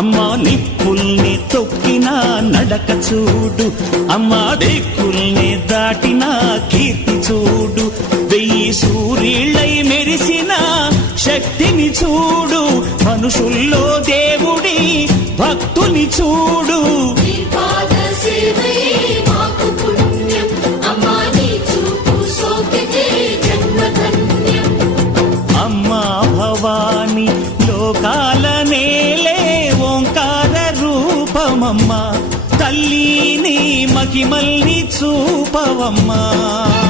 అమ్మా నిప్పుల్ని తొక్కిన నడక చూడు, అమ్మా దిక్కుల్ని దాటిన కీర్తి చూడు, 1000 సూర్యుళ్ళై మెరిసిన శక్తిని చూడు, మనుషుల్లో దేవుడి భక్తుని చూడు. అమ్మా భవాని లోకాల నేలే ఓంకార రూపమమ్మా, తల్లిని మహిమల్ని చూపవమ్మా.